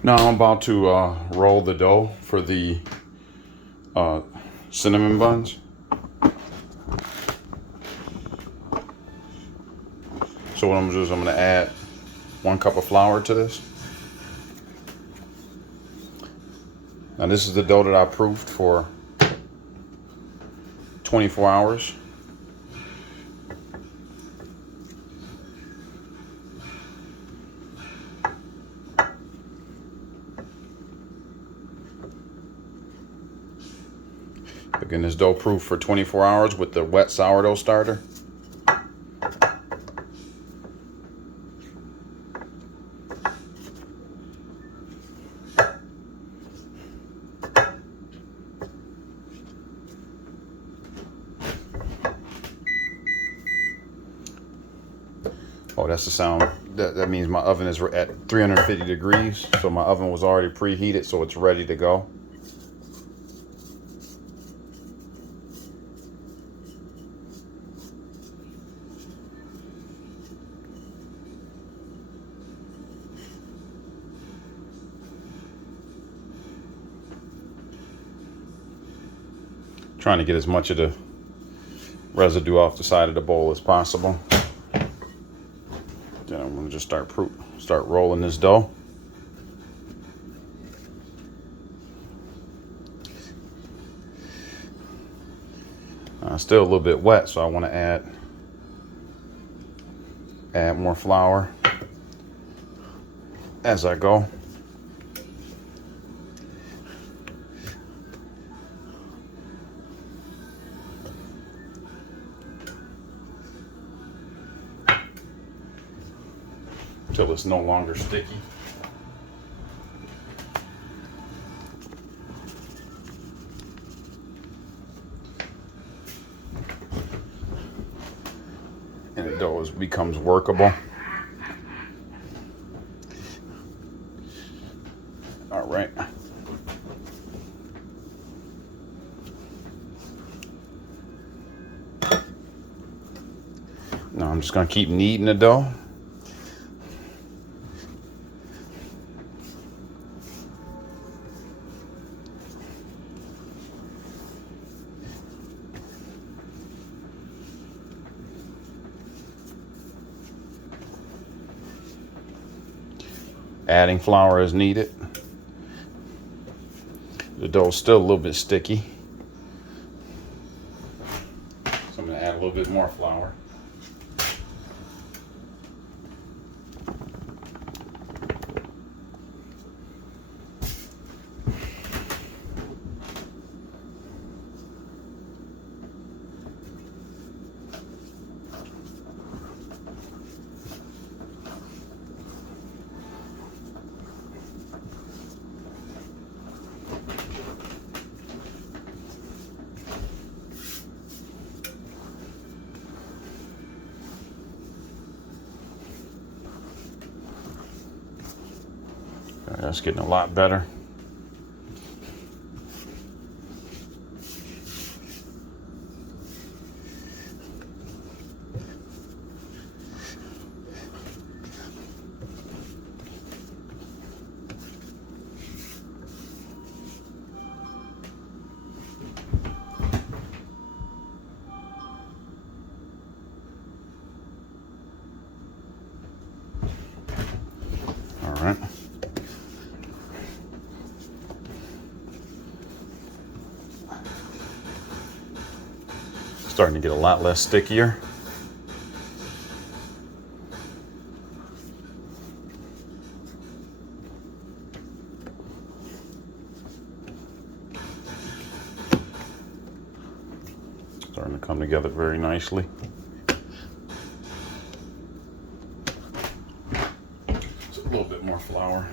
Now I'm about to roll the dough for the uh, cinnamon buns. So what I'm gonna do is I'm gonna add 1 cup of flour to this. Now this is the dough that I proofed for 24 hours. Again, this dough proof for 24 hours with the wet sourdough starter. Oh, that's the sound. That means my oven is at 350 degrees. So my oven was already preheated, so it's ready to go. Trying to get as much of the residue off the side of the bowl as possible. Then I'm gonna just start rolling this dough. Still a little bit wet, so I want to add more flour as I go. Until it's no longer sticky. And the dough becomes workable. All right. Now I'm just gonna keep kneading the dough. Adding flour as needed. The dough is still a little bit sticky, so I'm going to add a little bit more flour. That's getting a lot better. All right. Starting to get a lot less stickier. Starting to come together very nicely. Just a little bit more flour.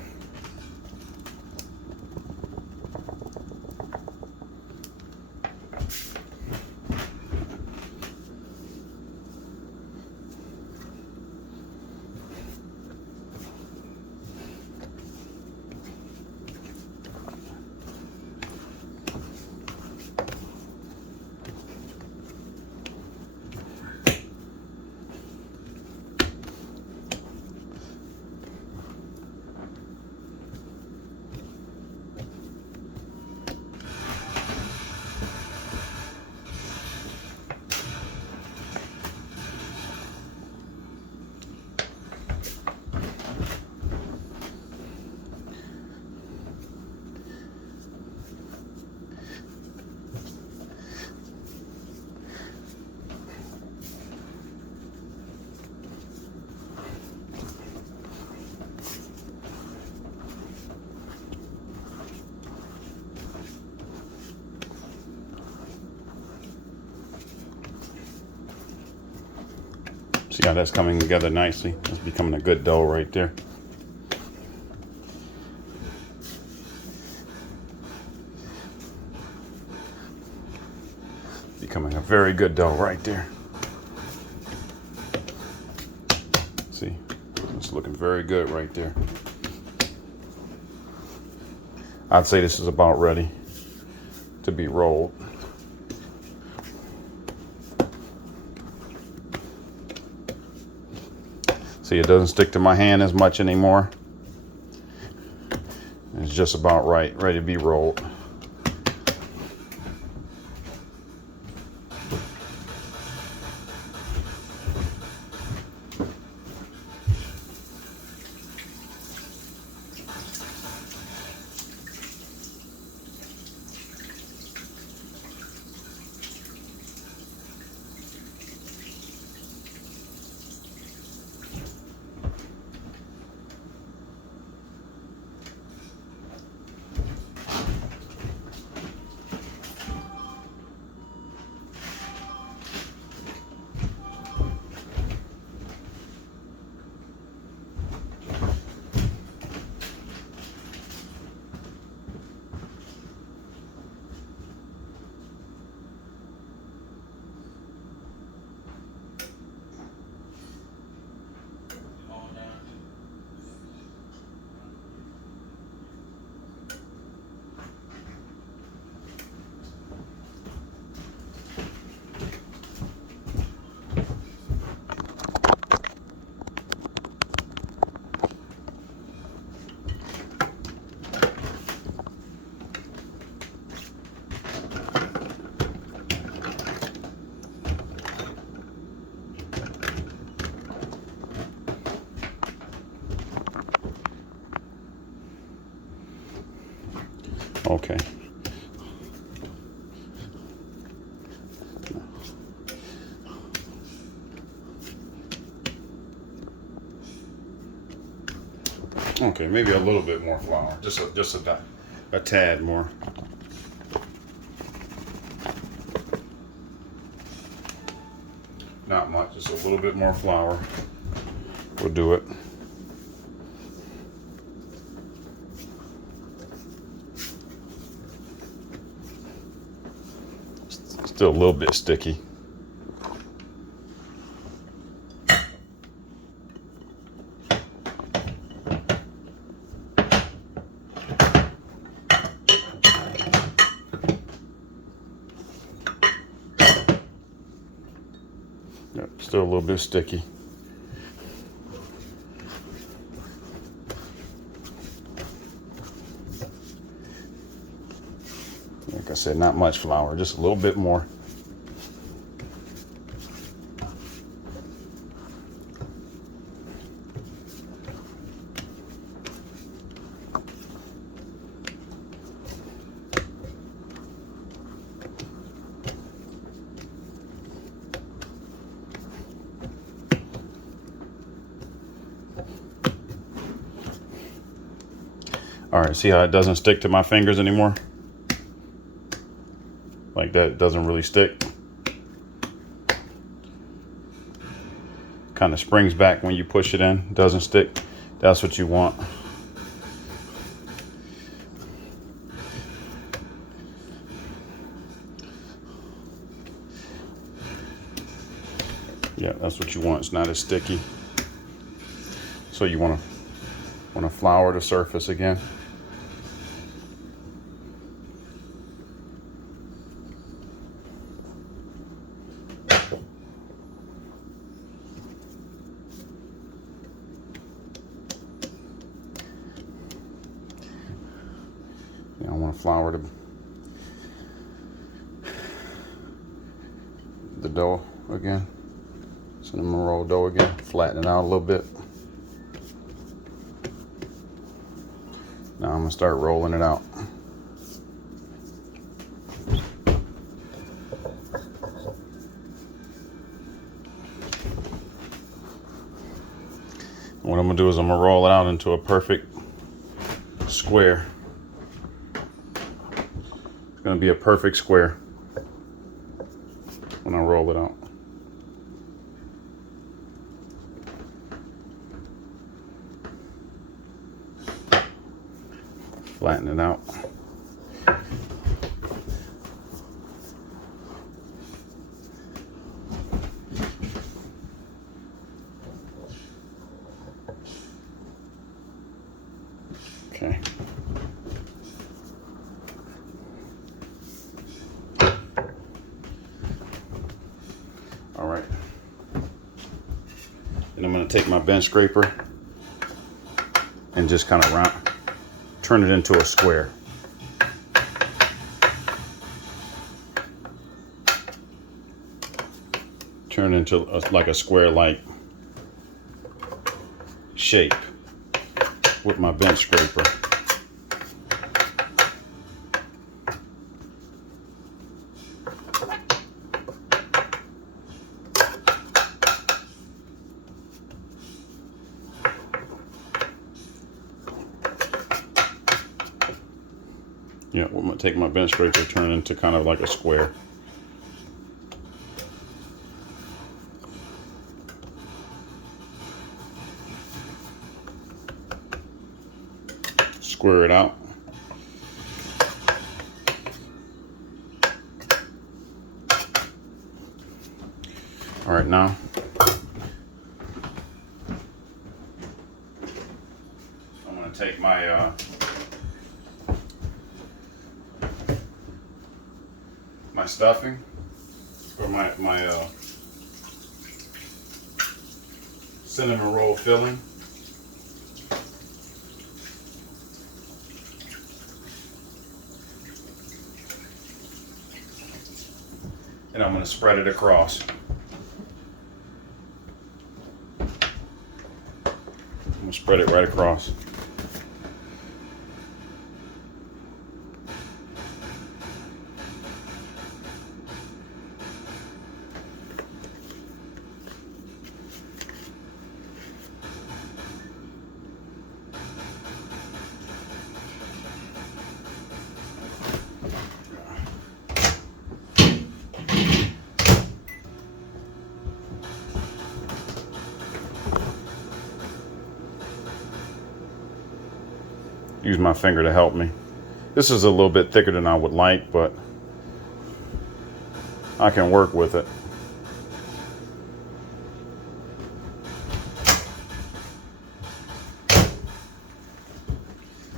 See how that's coming together nicely? It's becoming a good dough right there. Becoming a very good dough right there. See, it's looking very good right there. I'd say this is about ready to be rolled. See, it doesn't stick to my hand as much anymore. It's just about right, ready to be rolled. Okay. Okay, maybe a little bit more flour, just a tad more. Not much, just a little bit more flour will do it. Still a little bit sticky. Yep, still a little bit sticky. Like I said, not much flour, just a little bit more. All right, see how it doesn't stick to my fingers anymore? Like that, it doesn't really stick. Kind of springs back when you push it in, doesn't stick. That's what you want. Yeah, that's what you want. It's not as sticky. So you want to flour the surface again. I want to flour the dough again. Cinnamon roll dough again. Flatten it out a little bit. Now I'm going to start rolling it out. What I'm going to do is I'm going to roll it out into a perfect square. It's going to be a perfect square when I roll it out. Flatten it out. Okay. All right. And I'm going to take my bench scraper and just kind of turn it into a square. Turn it into like a square-like shape with my bench scraper. Yeah, I'm gonna take my bench scraper, turn it into kind of like a square. Square it out. All right, now I'm gonna take my my stuffing or my cinnamon roll filling. And I'm going to spread it across. I'm going to spread it right across. Use my finger to help me. This is a little bit thicker than I would like, but I can work with it.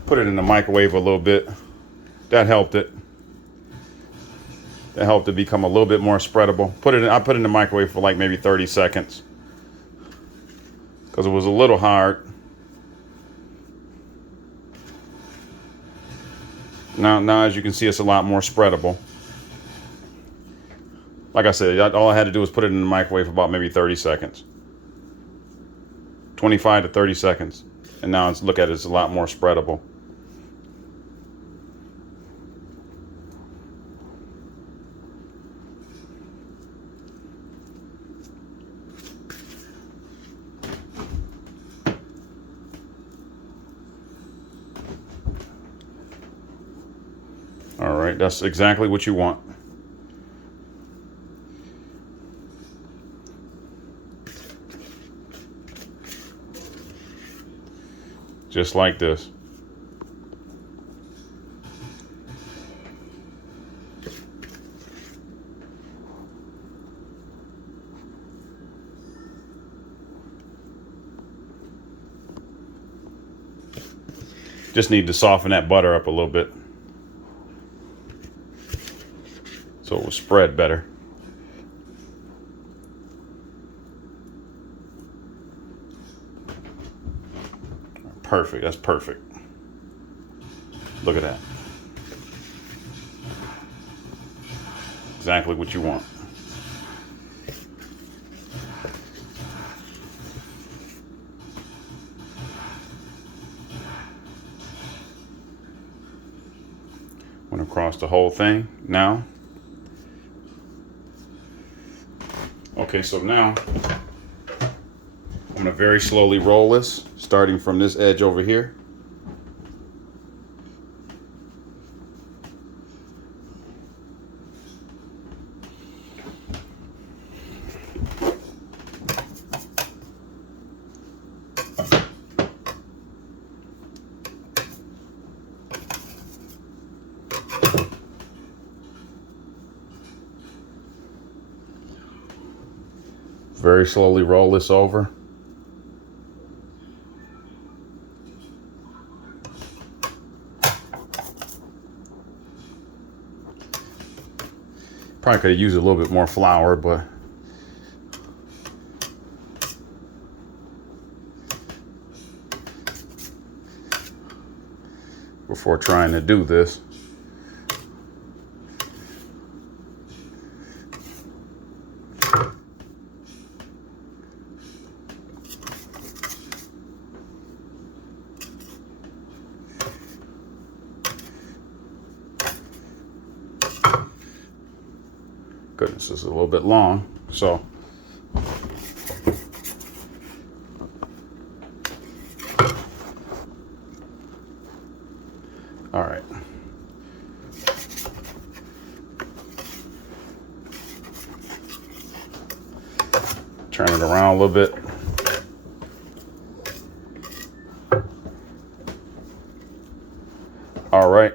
Put it in the microwave a little bit. That helped it. That helped it become a little bit more spreadable. I put it in the microwave for like maybe 30 seconds because it was a little hard. Now, as you can see, it's a lot more spreadable. Like I said, all I had to do was put it in the microwave for about maybe 30 seconds. 25 to 30 seconds. And now look at it, it's a lot more spreadable. All right, that's exactly what you want. Just like this. Just need to soften that butter up a little bit so it will spread better. Perfect, that's perfect. Look at that. Exactly what you want. Went across the whole thing. Now, okay, so now I'm going to very slowly roll this, starting from this edge over here. very slowly roll this over. Probably could have used a little bit more flour, but before trying to do this. Goodness, this is a little bit long, so all right. Turn it around a little bit. All right.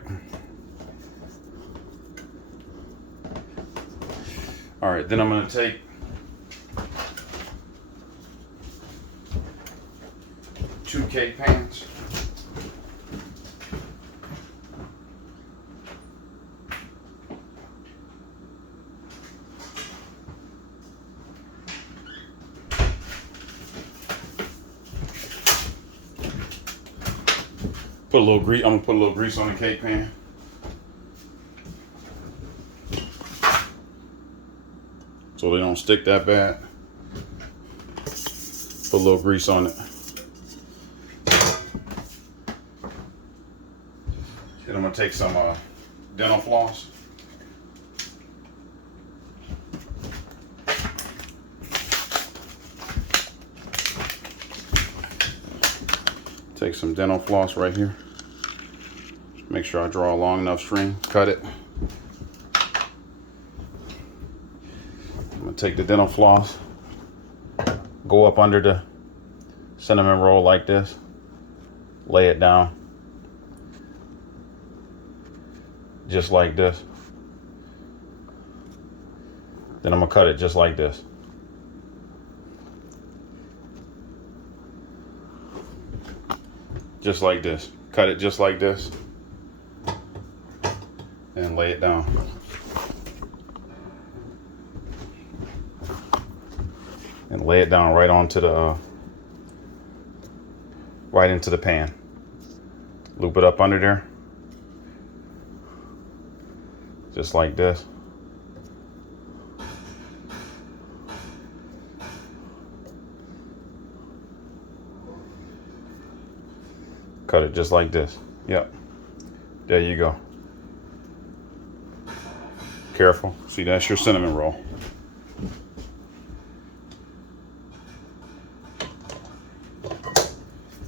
All right, then I'm going to take two cake pans. Put a little grease. I'm going to put a little grease on the cake pan. So they don't stick that bad. Put a little grease on it. Then I'm gonna take some dental floss. Take some dental floss right here. Make sure I draw a long enough string. Cut it. Take the dental floss, go up under the cinnamon roll like this, lay it down just like this. Then I'm gonna cut it just like this. Just like this. Cut it just like this and lay it down. And lay it down right onto the, right into the pan. Loop it up under there. Just like this. Cut it just like this. Yep. There you go. Careful. See, that's your cinnamon roll.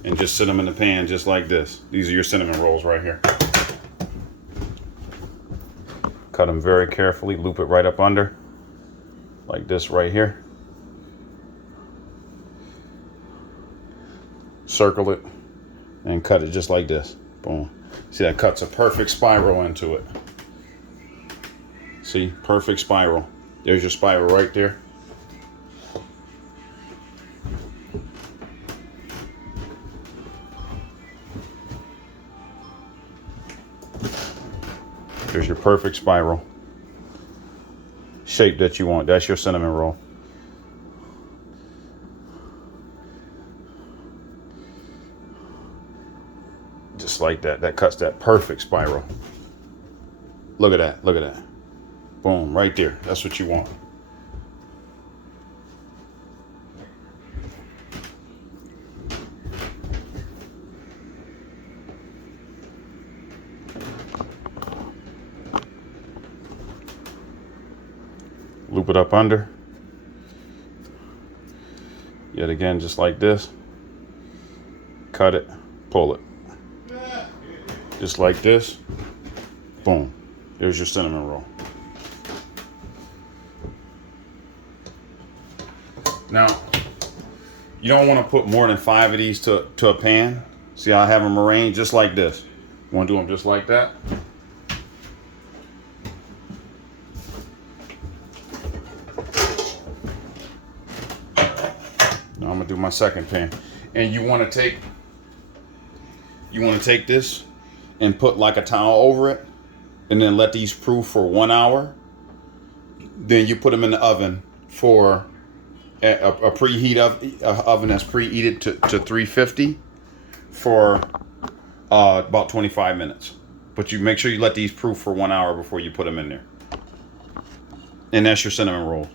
And just sit them in the pan just like this. These are your cinnamon rolls right here. Cut them very carefully, loop it right up under, like this right here. Circle it and cut it just like this. Boom. See, that cuts a perfect spiral into it. See, perfect spiral. There's your spiral right there. There's your perfect spiral shape that you want. That's your cinnamon roll. Just like that. That cuts that perfect spiral. Look at that. Look at that. Boom, right there. That's what you want. Loop it up under. Yet again, just like this. Cut it, pull it. Just like this. Boom. There's your cinnamon roll. Now, you don't want to put more than 5 of these to a pan. See how I have them arranged just like this. You want to do them just like that. do my second pan. And you want to take this and put like a towel over it, and then let these proof for 1 hour. Then you put them in the oven for a preheat oven that's preheated to 350 for about 25 minutes. But you make sure you let these proof for 1 hour before you put them in there. And that's your cinnamon roll.